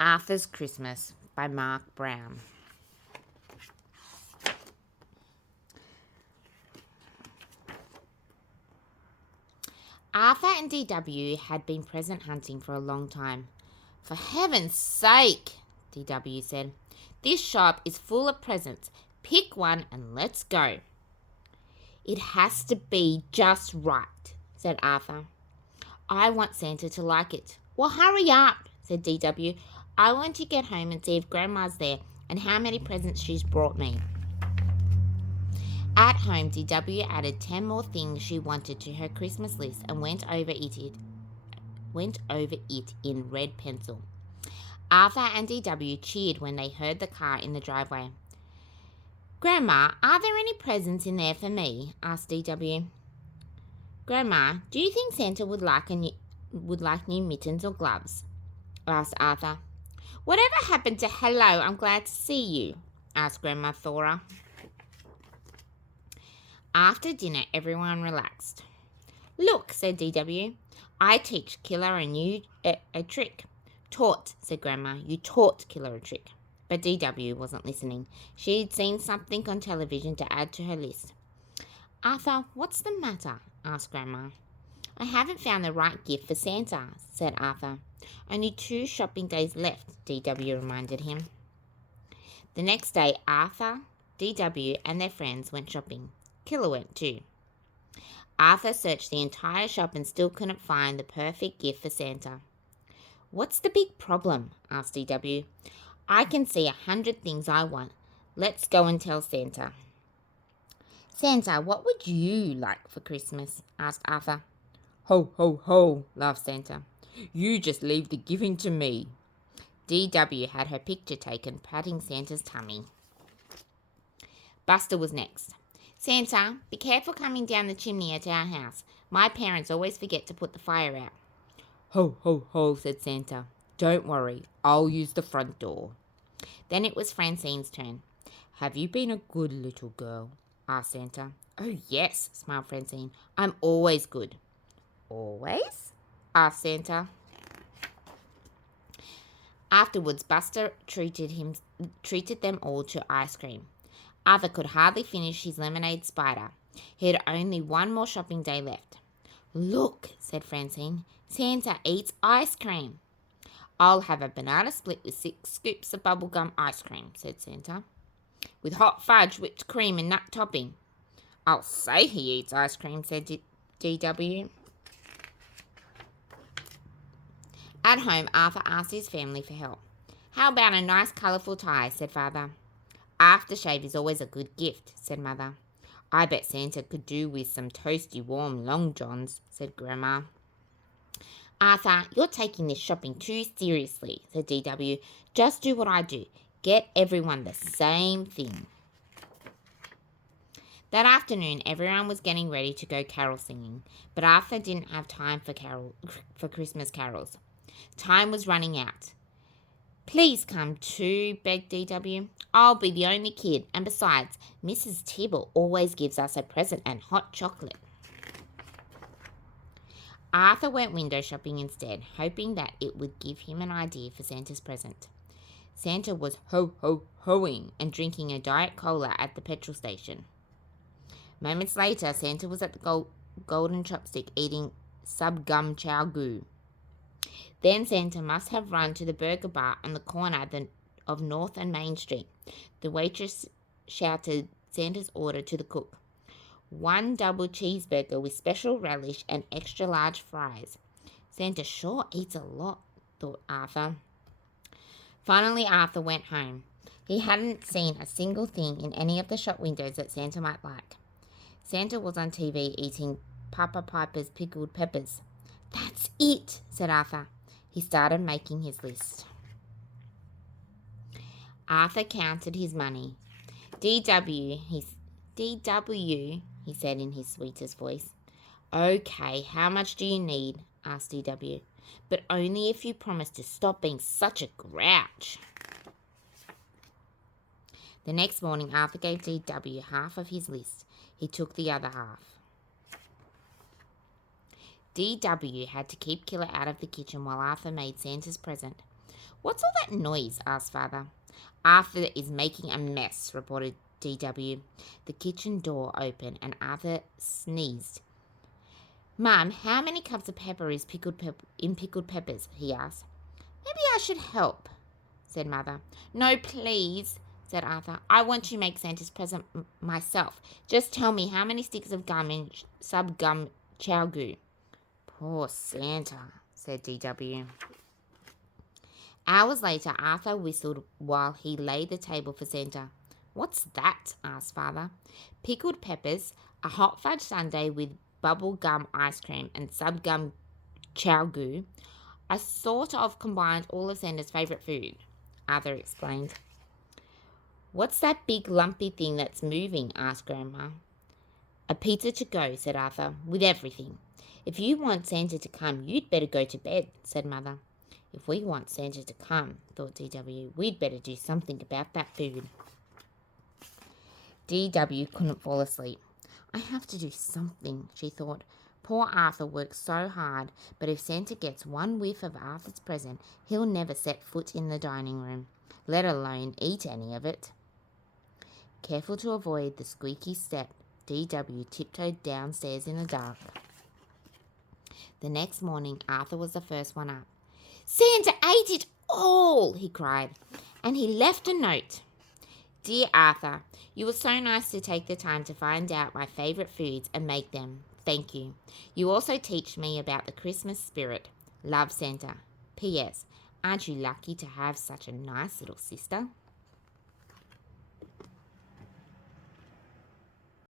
Arthur's Christmas by Mark Brown. Arthur and DW had been present hunting for a long time. "For heaven's sake," DW said, "this shop is full of presents. Pick one and let's go." "It has to be just right," said Arthur. "I want Santa to like it." "Well, hurry up," said DW. "I want to get home and see if Grandma's there and how many presents she's brought me." At home, DW added 10 more things she wanted to her Christmas list and went over it in red pencil. Arthur and DW cheered when they heard the car in the driveway. "Grandma, are there any presents in there for me?" asked DW. "Grandma, do you think Santa would like new mittens or gloves?" asked Arthur. "Whatever happened to 'Hello, I'm glad to see you'?" asked Grandma Thora. After dinner, everyone relaxed. "Look," said DW, "I teach Killer a trick." "Taught," said Grandma. "You taught Killer a trick." But DW wasn't listening. She'd seen something on television to add to her list. "Arthur, what's the matter?" asked Grandma. "I haven't found the right gift for Santa," said Arthur. "Only 2 shopping days left," DW reminded him. The next day, Arthur, DW, and their friends went shopping. Killer went too. Arthur searched the entire shop and still couldn't find the perfect gift for Santa. "What's the big problem?" asked DW. "I can see 100 things I want. Let's go and tell Santa." "Santa, what would you like for Christmas?" asked Arthur. "Ho, ho, ho," laughed Santa. "You just leave the giving to me." DW had her picture taken patting Santa's tummy. Buster was next. "Santa, be careful coming down the chimney at our house. My parents always forget to put the fire out." "Ho, ho, ho," said Santa. "Don't worry, I'll use the front door." Then it was Francine's turn. "Have you been a good little girl?" asked Santa. "Oh, yes," smiled Francine. "I'm always good." "Always?" asked Santa. Afterwards, Buster treated them all to ice cream. Arthur could hardly finish his lemonade spider. He had only 1 more shopping day left. "Look," said Francine, "Santa eats ice cream." "I'll have a banana split with 6 scoops of bubblegum ice cream," said Santa, "with hot fudge, whipped cream and nut topping." "I'll say he eats ice cream," said DW. At home, Arthur asked his family for help. "How about a nice colourful tie?" said Father. "Aftershave is always a good gift," said Mother. "I bet Santa could do with some toasty warm long johns," said Grandma. "Arthur, you're taking this shopping too seriously," said DW. "Just do what I do. Get everyone the same thing." That afternoon, everyone was getting ready to go carol singing, but Arthur didn't have time for Christmas carols. Time was running out. "Please come too," begged DW. "I'll be the only kid, and besides, Mrs. Tibble always gives us a present and hot chocolate." Arthur went window shopping instead, hoping that it would give him an idea for Santa's present. Santa was ho-ho-hoing and drinking a Diet Cola at the petrol station. Moments later, Santa was at the Golden Chopstick eating sub-gum chow goo. Then Santa must have run to the burger bar on the corner of North and Main Street. The waitress shouted Santa's order to the cook. 1 double cheeseburger with special relish and extra large fries. Santa sure eats a lot, thought Arthur. Finally, Arthur went home. He hadn't seen a single thing in any of the shop windows that Santa might like. Santa was on TV eating Papa Piper's pickled peppers. "That's it," said Arthur. He started making his list. Arthur counted his money. DW, he said in his sweetest voice. "Okay, how much do you need?" asked DW. "But only if you promise to stop being such a grouch." The next morning, Arthur gave DW half of his list. He took the other half. DW had to keep Killer out of the kitchen while Arthur made Santa's present. What's all that noise? Asked Father. Arthur is making a mess, reported DW. The kitchen door opened and Arthur sneezed. Mum, how many cups of pepper is in pickled peppers? He asked. Maybe I should help, said Mother. No, please, said Arthur. I want to make Santa's present myself. Just tell me how many sticks of gum in sub-gum chow goo. Poor Santa, said DW. Hours later, Arthur whistled while he laid the table for Santa. What's that? Asked Father. Pickled peppers, a hot fudge sundae with bubble gum ice cream and sub-gum chow goo. I sort of combined all of Santa's favourite food, Arthur explained. What's that big lumpy thing that's moving? Asked Grandma. A pizza to go, said Arthur, with everything. If you want Santa to come, you'd better go to bed, said Mother. If we want Santa to come, thought DW, we'd better do something about that food. DW couldn't fall asleep. I have to do something, she thought. Poor Arthur works so hard, but if Santa gets one whiff of Arthur's present, he'll never set foot in the dining room, let alone eat any of it. Careful to avoid the squeaky step, DW tiptoed downstairs in the dark. The next morning, Arthur was the first one up. Santa ate it all, he cried, and he left a note. Dear Arthur, you were so nice to take the time to find out my favourite foods and make them. Thank you. You also teach me about the Christmas spirit. Love, Santa. P.S. Aren't you lucky to have such a nice little sister?